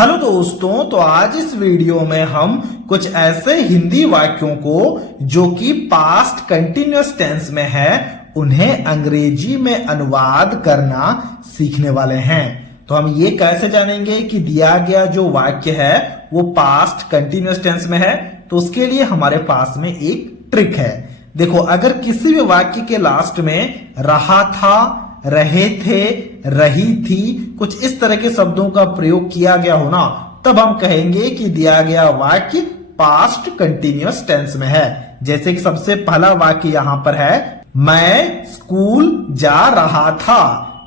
Hello दोस्तों, तो आज इस वीडियो में हम कुछ ऐसे हिंदी वाक्यों को जो कि पास्ट कंटिन्यूअस टेंस में है उन्हें अंग्रेजी में अनुवाद करना सीखने वाले हैं। तो हम ये कैसे जानेंगे कि दिया गया जो वाक्य है वो पास्ट कंटिन्यूअस टेंस में है। तो उसके लिए हमारे पास में एक ट्रिक है। देखो, अगर किसी भी वाक्य के लास्ट में रहा था, रहे थे, रही थी, कुछ इस तरह के शब्दों का प्रयोग किया गया हो ना, तब हम कहेंगे कि दिया गया वाक्य पास्ट कंटिन्यूअस टेंस में है। जैसे कि सबसे पहला वाक्य यहां पर है, मैं स्कूल जा रहा था।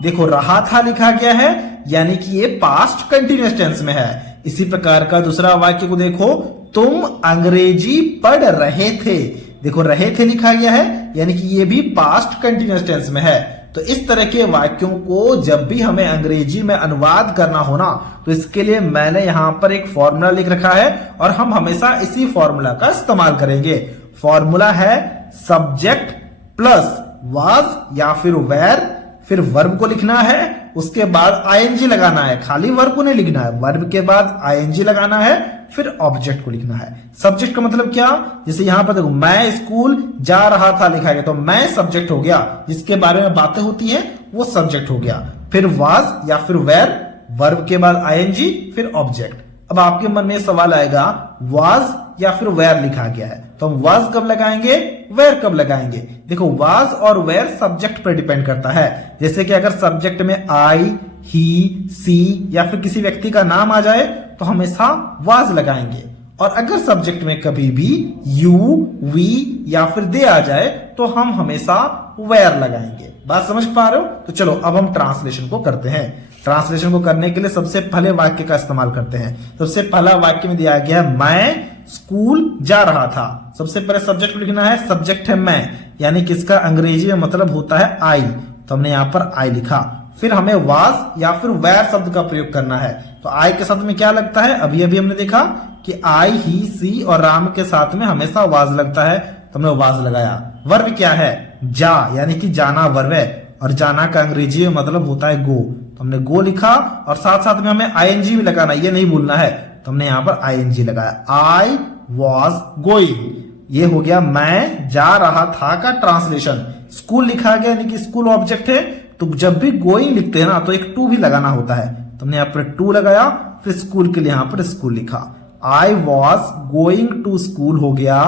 देखो, रहा था लिखा गया है, यानी कि ये पास्ट कंटिन्यूअस टेंस में है। इसी प्रकार का दूसरा वाक्य को देखो, तुम अंग्रेजी पढ़ रहे थे। देखो, रहे थे लिखा गया है, यानी कि ये भी पास्ट कंटिन्यूअस टेंस में है। तो इस तरह के वाक्यों को जब भी हमें अंग्रेजी में अनुवाद करना हो ना, तो इसके लिए मैंने यहां पर एक फॉर्मूला लिख रखा है और हम हमेशा इसी फॉर्मूला का इस्तेमाल करेंगे। फॉर्मूला है सब्जेक्ट प्लस वाज या फिर वेर, फिर वर्ब को लिखना है, उसके बाद आईएनजी लगाना है। खाली वर्ब को नहीं लिखना है, वर्ब के बाद आईएनजी लगाना है, फिर ऑब्जेक्ट को लिखना है। सब्जेक्ट का मतलब क्या, जैसे यहां पर देखो, मैं स्कूल जा रहा था लिखा गया, तो मैं सब्जेक्ट हो गया, जिसके बारे में बातें होती हैं वो सब्जेक्ट हो गया। फिर वाज या फिर वेर, वर्ब के बाद आईएनजी, फिर ऑब्जेक्ट। अब आपके मन में सवाल आएगा, वाज या फिर वेर लिखा गया है, तो हम वाज कब लगाएंगे, वेर कब लगाएंगे। देखो, वाज और वेर सब्जेक्ट पर डिपेंड करता है। जैसे कि अगर सब्जेक्ट में आई, ही, सी या फिर किसी व्यक्ति का नाम आ जाए तो हमेशा वाज लगाएंगे। और अगर सब्जेक्ट में कभी भी यू, वी या फिर दे आ जाए तो हम हमेशा वेर लगाएंगे। बात समझ पा रहे हो? तो चलो अब हम ट्रांसलेशन को करते हैं। ट्रांसलेशन को करने के लिए सबसे पहले वाक्य का इस्तेमाल करते हैं। सबसे पहला वाक्य में दिया गया है, मैं स्कूल जा रहा था। सबसे पहले सब्जेक्ट को लिखना है, सब्जेक्ट है मैं, यानी किसका अंग्रेजी में मतलब होता है आई, तो हमने यहां पर आई लिखा। फिर हमें वाज या फिर वेर शब्द का प्रयोग करना है। तो आई के शब्द में क्या लगता है, अभी अभी हमने देखा कि आई, ही, सी और राम के साथ में हमेशा वाज लगता है, तो हमने वाज लगाया। वर्ब क्या है, जा, यानी कि जाना वर्ब है, और जाना का अंग्रेजी में मतलब होता है गो, तो हमने गो लिखा। और साथ साथ में हमें आईएनजी भी लगाना, ये नहीं भूलना है, तो हमने यहां पर आईएनजी लगाया। आई वॉज गोइंग, ये हो गया मैं जा रहा था का ट्रांसलेशन। स्कूल लिखा गया, यानी कि स्कूल ऑब्जेक्ट है, तो जब भी गोइंग लिखते हैं ना तो एक टू भी लगाना होता है, तो हमने यहां पर टू लगाया। फिर स्कूल के लिए यहां पर स्कूल लिखा। I was going to school हो गया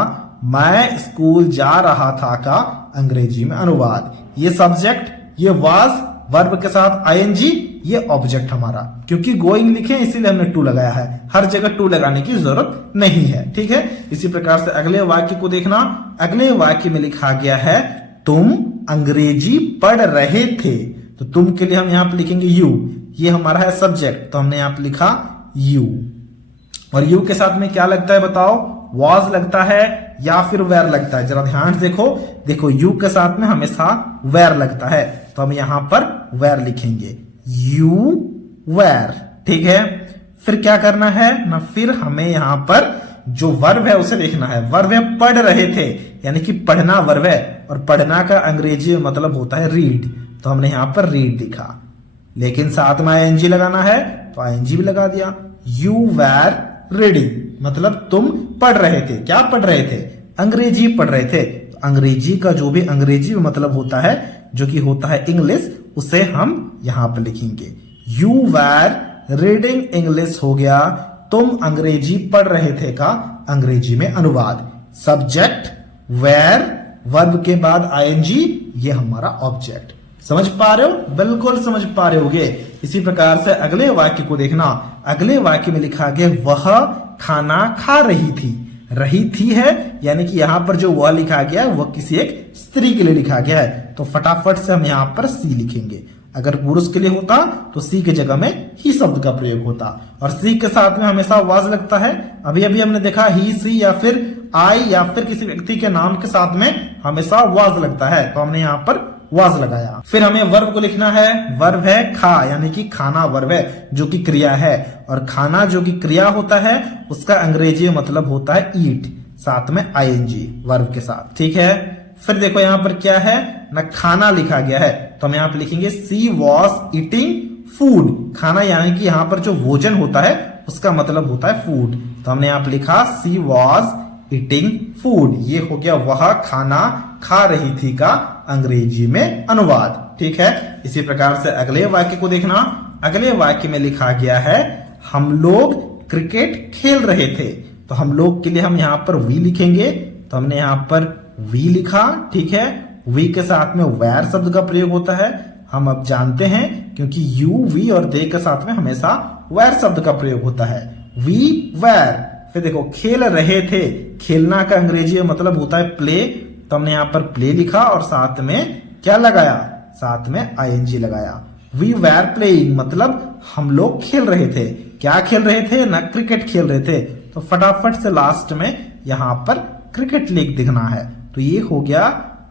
मैं स्कूल जा रहा था का अंग्रेजी में अनुवाद। ये सब्जेक्ट, ये वाज, वर्ब के साथ आईएनजी, ये ऑब्जेक्ट हमारा। क्योंकि गोइंग लिखे इसीलिए हमने टू लगाया है, हर जगह टू लगाने की जरूरत नहीं है। ठीक है, इसी प्रकार से अगले वाक्य को देखना। अगले वाक्य में लिखा गया है, तुम अंग्रेजी पढ़ रहे थे। तो तुम के लिए हम यहां पर लिखेंगे यू, ये हमारा है सब्जेक्ट, तो हमने यहां पर लिखा यू। और यू के साथ में क्या लगता है बताओ, वाज लगता है या फिर वेर लगता है। जरा ध्यान से देखो, देखो यू के साथ में हमेशा वेर लगता है, तो हम यहां पर वेर लिखेंगे, यू वेर। ठीक है, फिर क्या करना है ना, फिर हमें यहां पर जो वर्ब है उसे देखना है। वर्ब है पढ़ रहे थे, यानी कि पढ़ना वर्ब है, और पढ़ना का अंग्रेजी में मतलब होता है रीड, तो हमने यहां पर रीड लिखा। लेकिन साथ में आईएनजी लगाना है, तो आईएनजी भी लगा दिया। यू वेर रीडिंग, मतलब तुम पढ़ रहे थे। क्या पढ़ रहे थे, अंग्रेजी पढ़ रहे थे। तो अंग्रेजी का जो भी अंग्रेजी में मतलब होता है, जो कि होता है इंग्लिश, उसे हम यहां पर लिखेंगे। यू वेर रीडिंग इंग्लिश हो गया तुम अंग्रेजी पढ़ रहे थे का अंग्रेजी में अनुवाद। सब्जेक्ट वेर, वर्ब के बाद आईएनजी, ये हमारा ऑब्जेक्ट। समझ पा रहे हो? बिल्कुल समझ पा रहे होगे। इसी प्रकार से अगले वाक्य को देखना। अगले वाक्य में लिखा गया, वह खाना खा रही थी। रही थी है, यानी कि यहां पर जो वह लिखा गया है वह किसी एक स्त्री के लिए लिखा गया है, तो फटाफट से हम यहां पर सी लिखेंगे। अगर पुरुष के लिए होता तो सी की जगह में ही शब्द का प्रयोग होता, और सी के साथ में हमेशा वाज लगता है। अभी अभी हमने देखा ही, सी या फिर आई या फिर किसी व्यक्ति के नाम के साथ में हमेशा वाज लगता है, तो हमने यहां पर वाज लगाया। फिर हमें वर्ब को लिखना है। वर्ब है खा, यानी कि खाना वर्ब है, जो कि क्रिया है, और खाना जो कि क्रिया होता है उसका अंग्रेजी मतलब होता है ईट, साथ में आईएनजी वर्ब के साथ। ठीक है, फिर देखो यहां पर क्या है ना, खाना लिखा गया है, तो हम यहां पर लिखेंगे सी वॉज ईटिंग फूड। खाना यानी कि यहां पर जो भोजन होता है उसका मतलब होता है फूड। तो हमने यहाँ पे लिखा सी वॉज ईटिंग फूड, ये हो गया वह खाना खा रही थी का अंग्रेजी में अनुवाद। ठीक है, इसी प्रकार से अगले वाक्य को देखना। अगले वाक्य में लिखा गया है हम लोग क्रिकेट खेल रहे थे। तो हम लोग के लिए हम यहाँ पर वी लिखेंगे। तो हमने यहाँ पर वी लिखा। ठीक है, वी के साथ में वेर शब्द का प्रयोग होता है, हम अब जानते हैं, क्योंकि यू वी और दे के साथ में हमेशा वेर शब्द का प्रयोग होता है। We were. फिर देखो खेल रहे थे, खेलना का अंग्रेजी मतलब होता है प्ले। तो हमने यहाँ पर प्ले लिखा और साथ में क्या लगाया, साथ में आईएनजी लगाया। वी वेर प्लेइंग मतलब हम लोग खेल रहे थे। क्या खेल रहे थे ना, क्रिकेट खेल रहे थे। तो फटाफट से लास्ट में यहां पर क्रिकेट लिख दिखना है। तो ये हो गया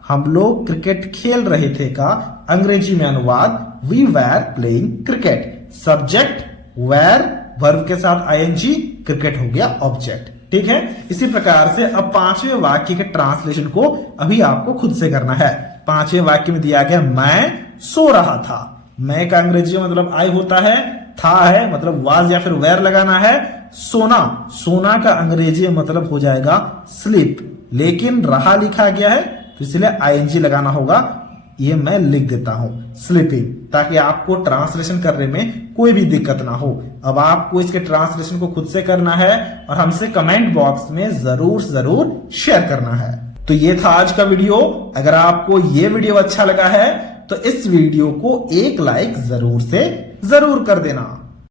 हम लोग क्रिकेट खेल रहे थे का अंग्रेजी में अनुवाद we were playing cricket. Subject were, verb के साथ आईएनजी, क्रिकेट हो गया ऑब्जेक्ट। ठीक है, इसी प्रकार से अब पांचवें वाक्य के ट्रांसलेशन को अभी आपको खुद से करना है। पांचवें वाक्य में दिया गया मैं सो रहा था। मैं का अंग्रेजी में मतलब आई होता है, था है मतलब वाज या फिर वेर लगाना है। सोना, सोना का अंग्रेजी मतलब हो जाएगा स्लीप, लेकिन रहा लिखा गया है तो इसलिए आईएनजी लगाना होगा। ये मैं लिख देता हूं स्लीपिंग, ताकि आपको ट्रांसलेशन करने में कोई भी दिक्कत ना हो। अब आपको इसके ट्रांसलेशन को खुद से करना है और हमसे कमेंट बॉक्स में जरूर शेयर करना है। तो ये था आज का वीडियो। अगर आपको ये वीडियो अच्छा लगा है तो इस वीडियो को एक लाइक जरूर से जरूर कर देना।